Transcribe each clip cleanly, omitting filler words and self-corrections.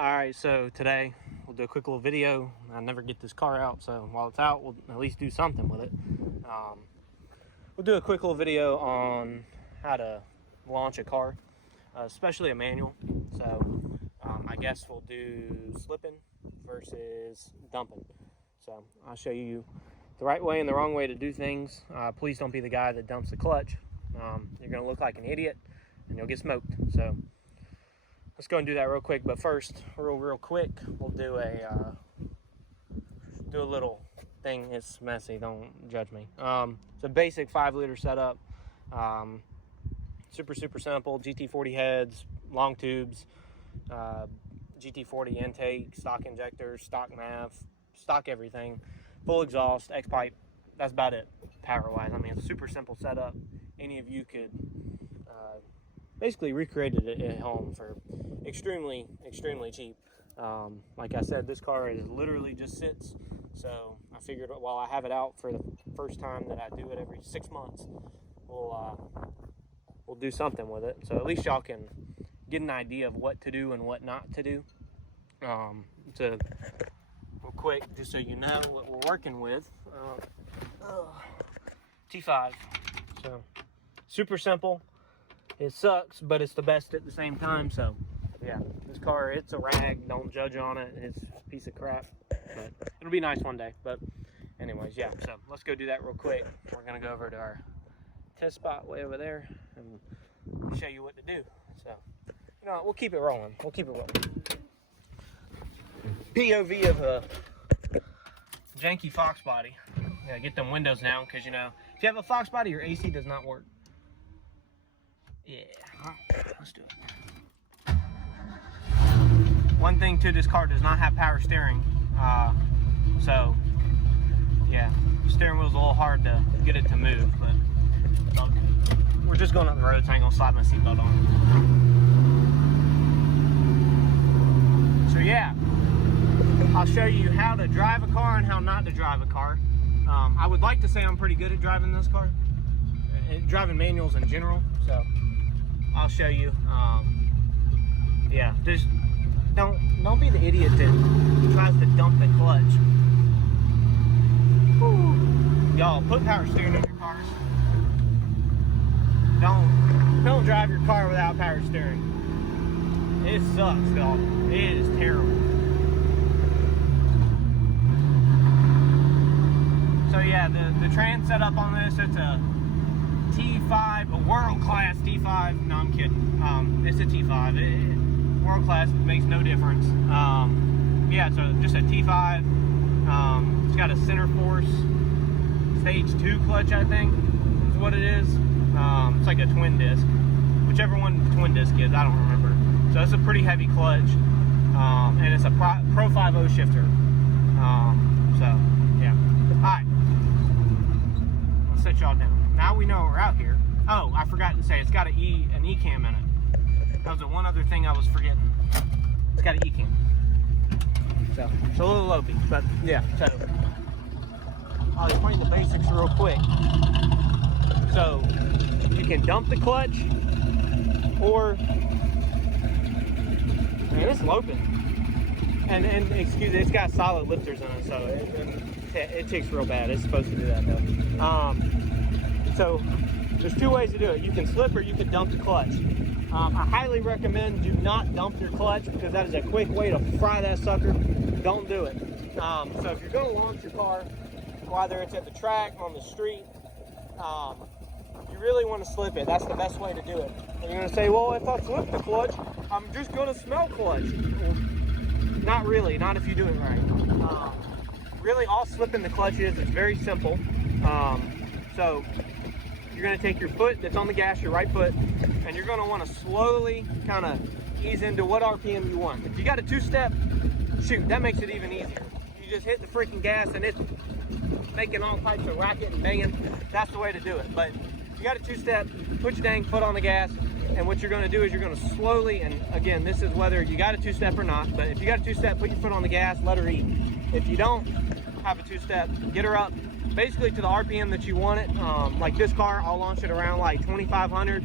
Alright, so today we'll do a quick little video. I never get this car out, so while it's out, we'll at least do something with it. We'll do a quick little video on how to launch a car, especially a manual. So I guess we'll do slipping versus dumping. So I'll show you the right way and the wrong way to do things. Please don't be the guy that dumps the clutch. You're going to look like an idiot and you'll get smoked. So let's go and do that real quick. But first, real quick, we'll do a little thing. It's messy, don't judge me. It's a basic 5-liter setup. Super simple. GT40 heads, long tubes, GT40 intake, stock injectors, stock nav, stock everything, full exhaust, X-pipe. That's about it power wise. I mean, it's a super simple setup. Any of you could basically recreated it at home for extremely cheap. Like I said, this car is literally just sits, so I figured while I have it out for the first time that I do it every 6 months, we'll do something with it, so at least y'all can get an idea of what to do and what not to do. So real quick, just so you know what we're working with, T5. So super simple. It sucks, but it's the best at the same time. So yeah, this car, it's a rag. Don't judge on it. It's a piece of crap, but it'll be nice one day. But anyways, yeah, so let's go do that real quick. We're gonna go over to our test spot way over there and show you what to do. So, you know, we'll keep it rolling. POV of a janky Fox body. Yeah, get them windows down, because you know, if you have a Fox body, your AC does not work. Yeah, let's do it. One thing too, this car does not have power steering. So yeah, steering wheel's a little hard to get it to move, but we're just going up the road, so I ain't gonna slide my seatbelt on. So yeah, I'll show you how to drive a car and how not to drive a car. I would like to say I'm pretty good at driving this car, driving manuals in general, so I'll show you. Yeah, just don't be the idiot that tries to dump the clutch. Y'all, put power steering in your cars. Don't drive your car without power steering. It sucks, y'all. It is terrible. So yeah, the trans setup on this, it's a T5, a world-class T5. No, I'm kidding. It's a T5. World-class makes no difference. Yeah, so just a T5. It's got a center force stage 2 clutch, I think is what it is. It's like a twin disc. Whichever one the twin disc is, I don't remember. So it's a pretty heavy clutch. And it's a Pro 5.0 shifter. So, yeah. Alright. Let's set y'all down. Now we know we're out here. Oh, I forgot to say, it's got an E-cam in it. That was the one other thing I was forgetting. It's got an E-cam. So, it's a little low-beat, but yeah. So, I'll explain the basics real quick. So, you can dump the clutch, or, man, it's loping. And excuse me, it's got solid lifters in it, so it ticks real bad. It's supposed to do that though. So there's 2 ways to do it. You can slip or you can dump the clutch. I highly recommend do not dump your clutch, because that is a quick way to fry that sucker. Don't do it. So if you're going to launch your car, whether it's at the track, on the street, you really want to slip it. That's the best way to do it. And you're going to say, well, if I slip the clutch, I'm just going to smell clutch. Well, not really, not if you do it right. Really, all slipping the clutch is very simple. So you're going to take your foot that's on the gas, your right foot, and you're going to want to slowly kind of ease into what RPM you want. If you got a 2-step, shoot, that makes it even easier. You just hit the freaking gas and it's making all types of racket and banging. That's the way to do it. But if you got a 2-step, put your dang foot on the gas, and what you're going to do is you're going to slowly, and again, this is whether you got a 2-step or not, but if you got a 2-step, put your foot on the gas, let her eat. If you don't have a 2-step, get her up basically to the RPM that you want it. Like this car, I'll launch it around like 2,500.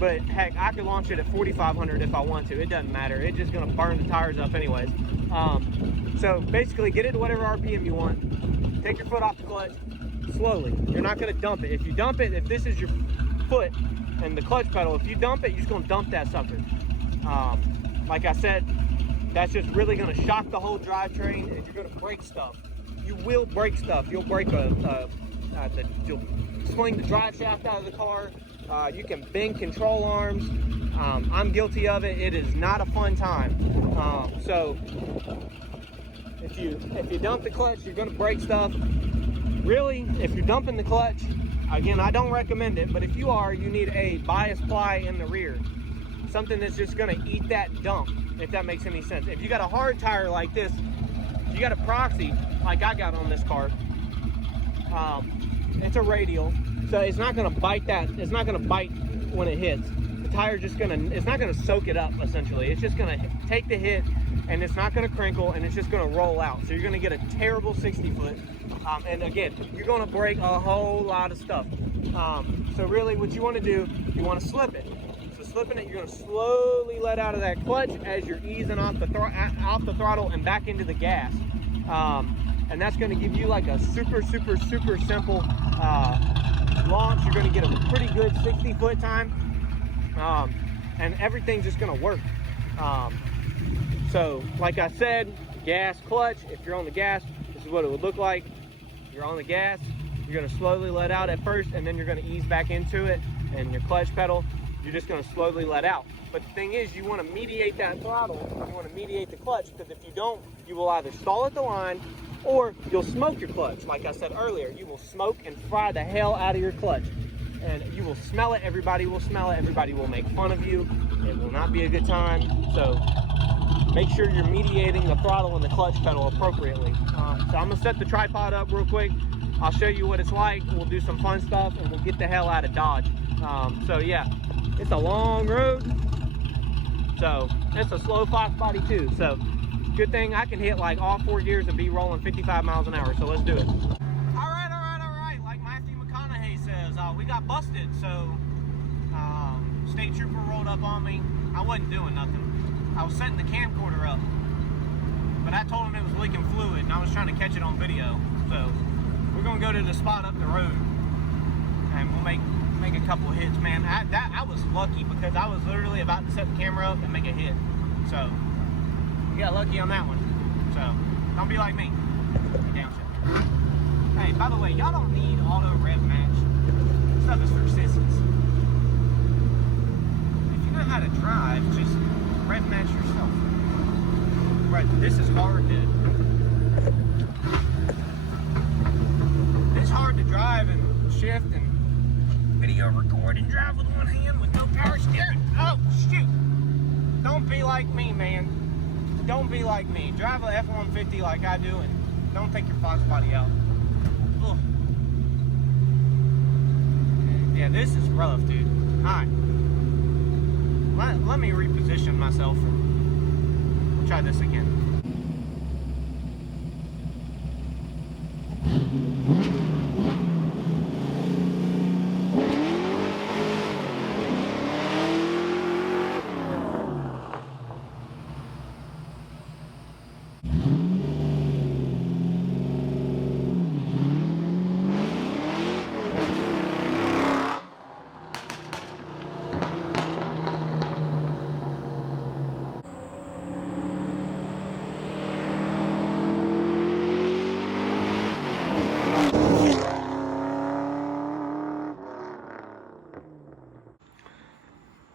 but heck, I could launch it at 4,500 if I want to. It doesn't matter. It's just gonna burn the tires up anyways. So basically, get it to whatever RPM you want. Take your foot off the clutch slowly. You're not gonna dump it. If you dump it, if this is your foot and the clutch pedal, if you dump it, you're just gonna dump that sucker. Like I said, that's just really gonna shock the whole drivetrain, and you're gonna break stuff. You will break stuff. You'll break you'll sling the drive shaft out of the car. You can bend control arms. I'm guilty of it. It is not a fun time. So if you dump the clutch, you're gonna break stuff. Really, if you're dumping the clutch, again, I don't recommend it, but if you are, you need a bias ply in the rear. Something that's just gonna eat that dump, if that makes any sense. If you got a hard tire like this, if you got a Proxy, like I got on this car, it's a radial, so it's not gonna bite it's not gonna bite when it hits. The tire's just it's not gonna soak it up, essentially. It's just gonna take the hit, and it's not gonna crinkle, and it's just gonna roll out. So you're gonna get a terrible 60 foot. And again, you're gonna break a whole lot of stuff. So really what you wanna do, you wanna slip it. So slipping it, you're gonna slowly let out of that clutch as you're easing off the throttle and back into the gas. And that's gonna give you like a super simple launch. You're gonna get a pretty good 60 foot time. And everything's just gonna work. So like I said, gas, clutch, if you're on the gas, this is what it would look like. You're on the gas, you're gonna slowly let out at first, and then you're gonna ease back into it, and your clutch pedal, you're just gonna slowly let out. But the thing is, you wanna mediate that throttle, you wanna mediate the clutch, because if you don't, you will either stall at the line, or you'll smoke your clutch. Like I said earlier, you will smoke and fry the hell out of your clutch. And you will smell it, everybody will smell it, everybody will make fun of you. It will not be a good time. So make sure you're mediating the throttle and the clutch pedal appropriately. So I'm gonna set the tripod up real quick. I'll show you what it's like. We'll do some fun stuff, and we'll get the hell out of Dodge. So yeah, it's a long road. So it's a slow fox body too. So good thing I can hit like all 4 gears and be rolling 55 miles an hour. So let's do it. All right. Like Matthew McConaughey says, we got busted. So state trooper rolled up on me. I wasn't doing nothing. I was setting the camcorder up, but I told him it was leaking fluid, and I was trying to catch it on video. So we're gonna go to the spot up the road, and we'll make a couple of hits, man. I was lucky because I was literally about to set the camera up and make a hit. So we got lucky on that one. So don't be like me. Downshift. Hey, by the way, y'all don't need auto rev match. This stuff is for sissies. If you know how to drive, just rev match yourself. Right, this is hard it's hard to drive and shift and video record and drive with one hand with no power steering. Oh shoot! Don't be like me, man. Don't be like me. Drive a F-150 like I do, and don't take your fox body out. Ugh. Yeah, this is rough, dude. Alright. Let me reposition myself and we'll try this again.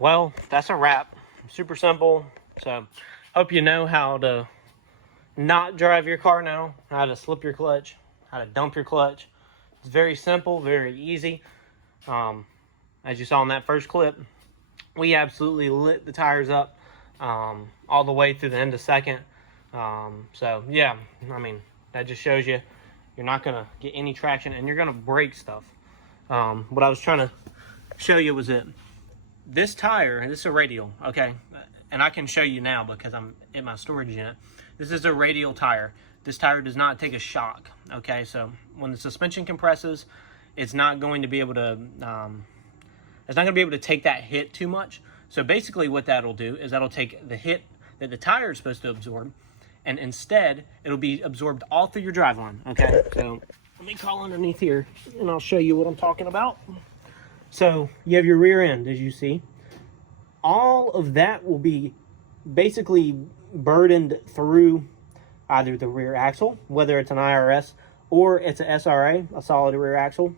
Well, that's a wrap. Super simple. So, hope you know how to not drive your car now, how to slip your clutch, how to dump your clutch. It's very simple, very easy. As you saw in that first clip, we absolutely lit the tires up all the way through the end of second. So, yeah, I mean, that just shows you you're not going to get any traction, and you're going to break stuff. What I was trying to show you was that this tire, this is a radial, okay? And I can show you now because I'm in my storage unit. This is a radial tire. This tire does not take a shock, okay? So when the suspension compresses, it's not going to be able to it's not going to be able to take that hit too much. So basically what that'll do is that'll take the hit that the tire is supposed to absorb, and instead it'll be absorbed all through your driveline. Okay, so let me crawl underneath here and I'll show you what I'm talking about. So you have your rear end, as you see. All of that will be basically burdened through either the rear axle, whether it's an IRS or it's a SRA, a solid rear axle,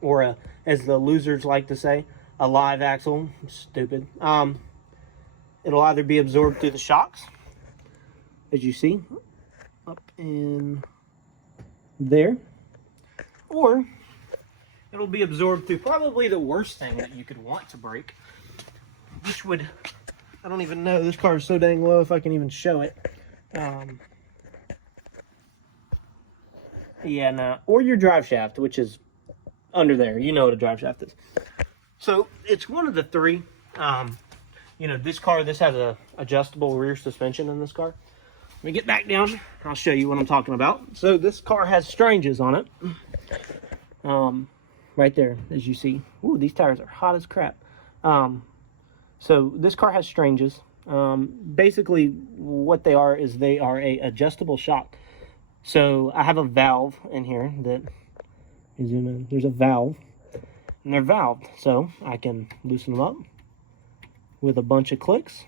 or a, as the losers like to say, a live axle. Stupid. It'll either be absorbed through the shocks, as you see, up in there, or it'll be absorbed through probably the worst thing that you could want to break, which would, I don't even know, this car is so dang low if I can even show it. Yeah, no, or your drive shaft, which is under there. You know what a drive shaft is. So it's one of the three. You know, this has a adjustable rear suspension in this car. Let me get back down. I'll show you what I'm talking about. So this car has stranges on it. Right there, as you see. Ooh, these tires are hot as crap. So this car has stranges. Basically, what they are is they are a adjustable shock. So I have a valve in here that, you zoom in, there's a valve, and they're valved. So I can loosen them up with a bunch of clicks.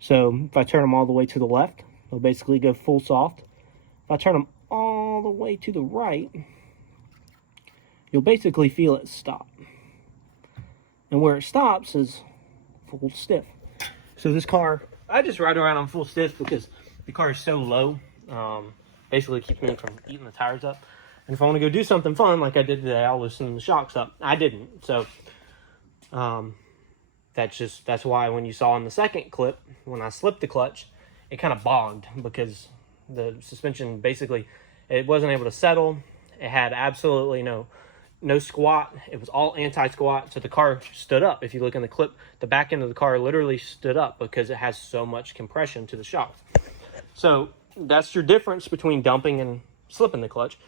So if I turn them all the way to the left, they'll basically go full soft. If I turn them all the way to the right, you'll basically feel it stop. And where it stops is full stiff. So this car, I just ride around on full stiff because the car is so low. Basically keeps me from eating the tires up. And if I want to go do something fun like I did today, I'll loosen the shocks up. I didn't. So that's why when you saw in the second clip, when I slipped the clutch, it kind of bogged because the suspension basically, it wasn't able to settle. It had absolutely no squat. It was all anti-squat. So the car stood up. If you look in the clip, the back end of the car literally stood up because it has so much compression to the shocks. So that's your difference between dumping and slipping the clutch.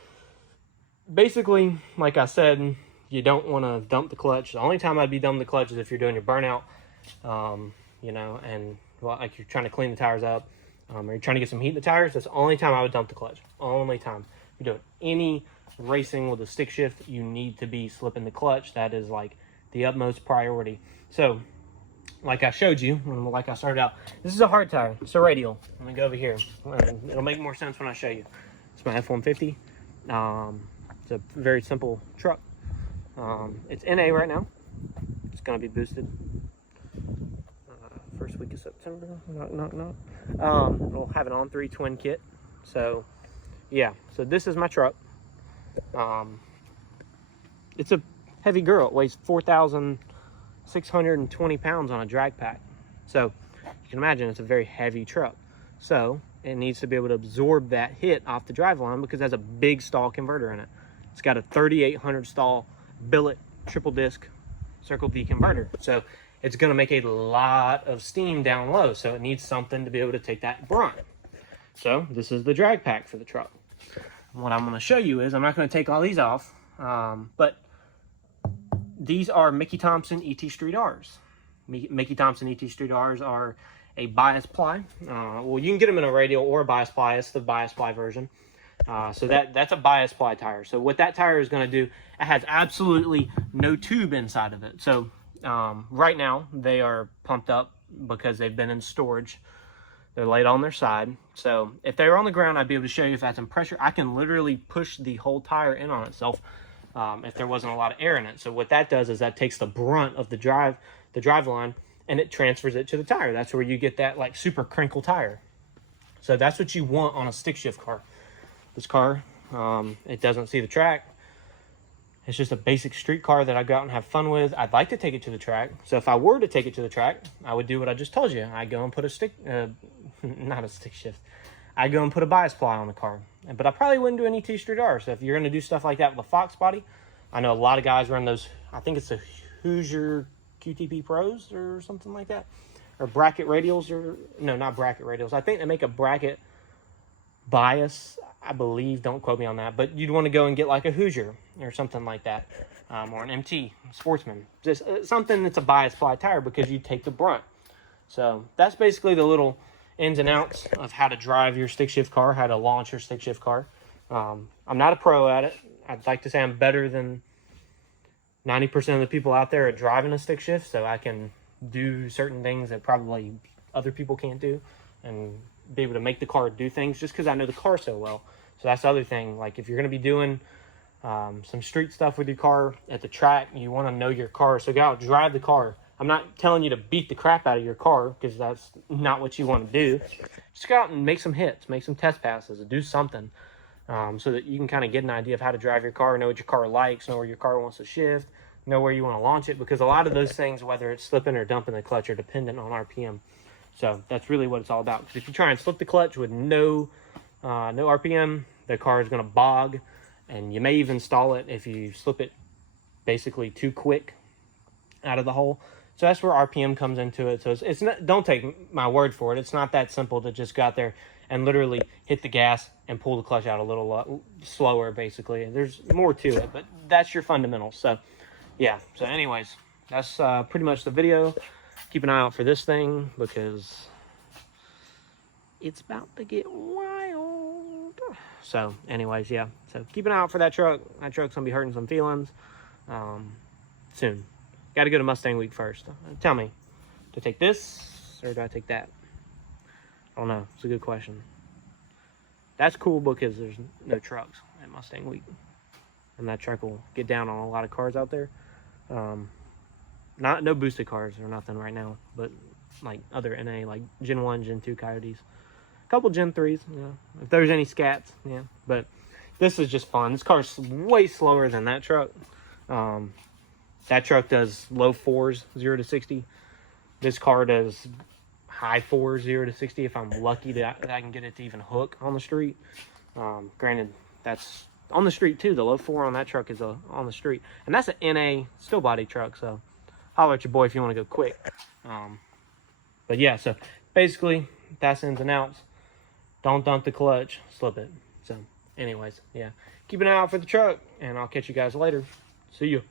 Basically, like I said, you don't want to dump the clutch. The only time I'd be dumping the clutch is if you're doing your burnout, you know, and well, like you're trying to clean the tires up, or you're trying to get some heat in the tires. That's the only time I would dump the clutch. Only time. If you're doing any racing with a stick shift, you need to be slipping the clutch. That is like the utmost priority. So like I showed you, like I started out, this is a hard tire. It's a radial. Let me go over here. It'll make more sense when I show you. It's my F-150. It's a very simple truck. It's NA right now. It's going to be boosted. First week of September. Knock. We'll have an on-3 twin kit. So, yeah. So this is my truck. It's a heavy girl. It weighs 4,620 pounds on a drag pack. So you can imagine it's a very heavy truck. So it needs to be able to absorb that hit off the driveline because it has a big stall converter in it. It's got a 3,800 stall billet triple disc Circle V converter. So it's going to make a lot of steam down low. So it needs something to be able to take that brunt. So this is the drag pack for the truck. What I'm going to show you is, I'm not going to take all these off, but these are Mickey Thompson ET Street R's. Mickey Thompson ET Street R's are a bias ply. Well, you can get them in a radial or a bias ply. It's the bias ply version. So that's a bias ply tire. So what that tire is going to do, it has absolutely no tube inside of it. So right now they are pumped up because they've been in storage. They're laid on their side. So if they were on the ground, I'd be able to show you if that's in pressure. I can literally push the whole tire in on itself if there wasn't a lot of air in it. So what that does is that takes the brunt of the drive line, and it transfers it to the tire. That's where you get that like super crinkle tire. So that's what you want on a stick shift car. This car, it doesn't see the track. It's just a basic street car that I go out and have fun with. I'd like to take it to the track. So if I were to take it to the track, I would do what I just told you. I'd go and put a stick, not a stick shift. I'd go and put a bias ply on the car. But I probably wouldn't do an ET Street R. So if you're going to do stuff like that with a Fox body, I know a lot of guys run those. I think it's a Hoosier QTP Pros or something like that. Or bracket radials, or no, not bracket radials. I think they make a bracket bias, I believe. Don't quote me on that. But you'd want to go and get like a Hoosier or something like that or an MT, Sportsman. Just something that's a bias ply tire because you take the brunt. So that's basically the little ins and outs of how to drive your stick shift car, how to launch your stick shift car. I'm not a pro at it. I'd like to say I'm better than 90% of the people out there at driving a stick shift, so I can do certain things that probably other people can't do and be able to make the car do things just because I know the car so well. So that's the other thing. Like if you're going to be doing some street stuff with your car at the track, you want to know your car. So go out, drive the car. I'm not telling you to beat the crap out of your car because that's not what you want to do. Just go out and make some hits, make some test passes, and do something so that you can kind of get an idea of how to drive your car, know what your car likes, know where your car wants to shift, know where you want to launch it, because a lot of those things, whether it's slipping or dumping the clutch, are dependent on RPM. So that's really what it's all about. Because if you try and slip the clutch with no RPM, the car is going to bog, and you may even stall it if you slip it basically too quick out of the hole. So that's where RPM comes into it. So it's not, don't take my word for it. It's not that simple to just go out there and literally hit the gas and pull the clutch out a little slower, basically. There's more to it, but that's your fundamentals. So, yeah. So anyways, that's pretty much the video. Keep an eye out for this thing because it's about to get wild. So anyways, yeah. So keep an eye out for that truck. That truck's going to be hurting some feelings soon. Got to go to Mustang Week first. Tell me, do I take this or do I take that? I don't know. It's a good question. That's cool because there's no trucks at Mustang Week. And that truck will get down on a lot of cars out there. No boosted cars or nothing right now, but like other NA, like Gen 1, Gen 2 Coyotes. A couple Gen 3s, yeah. If there's any scats, yeah. But this is just fun. This car's way slower than that truck. That truck does low 4s, 0 to 60. This car does high 4s, 0 to 60, if I'm lucky that I can get it to even hook on the street. Granted, that's on the street too. The low 4 on that truck is on the street. And that's an NA still body truck, so holler at your boy if you want to go quick. But yeah, so basically, that's ins and outs. Don't dump the clutch, slip it. So anyways, yeah. Keep an eye out for the truck, and I'll catch you guys later. See you.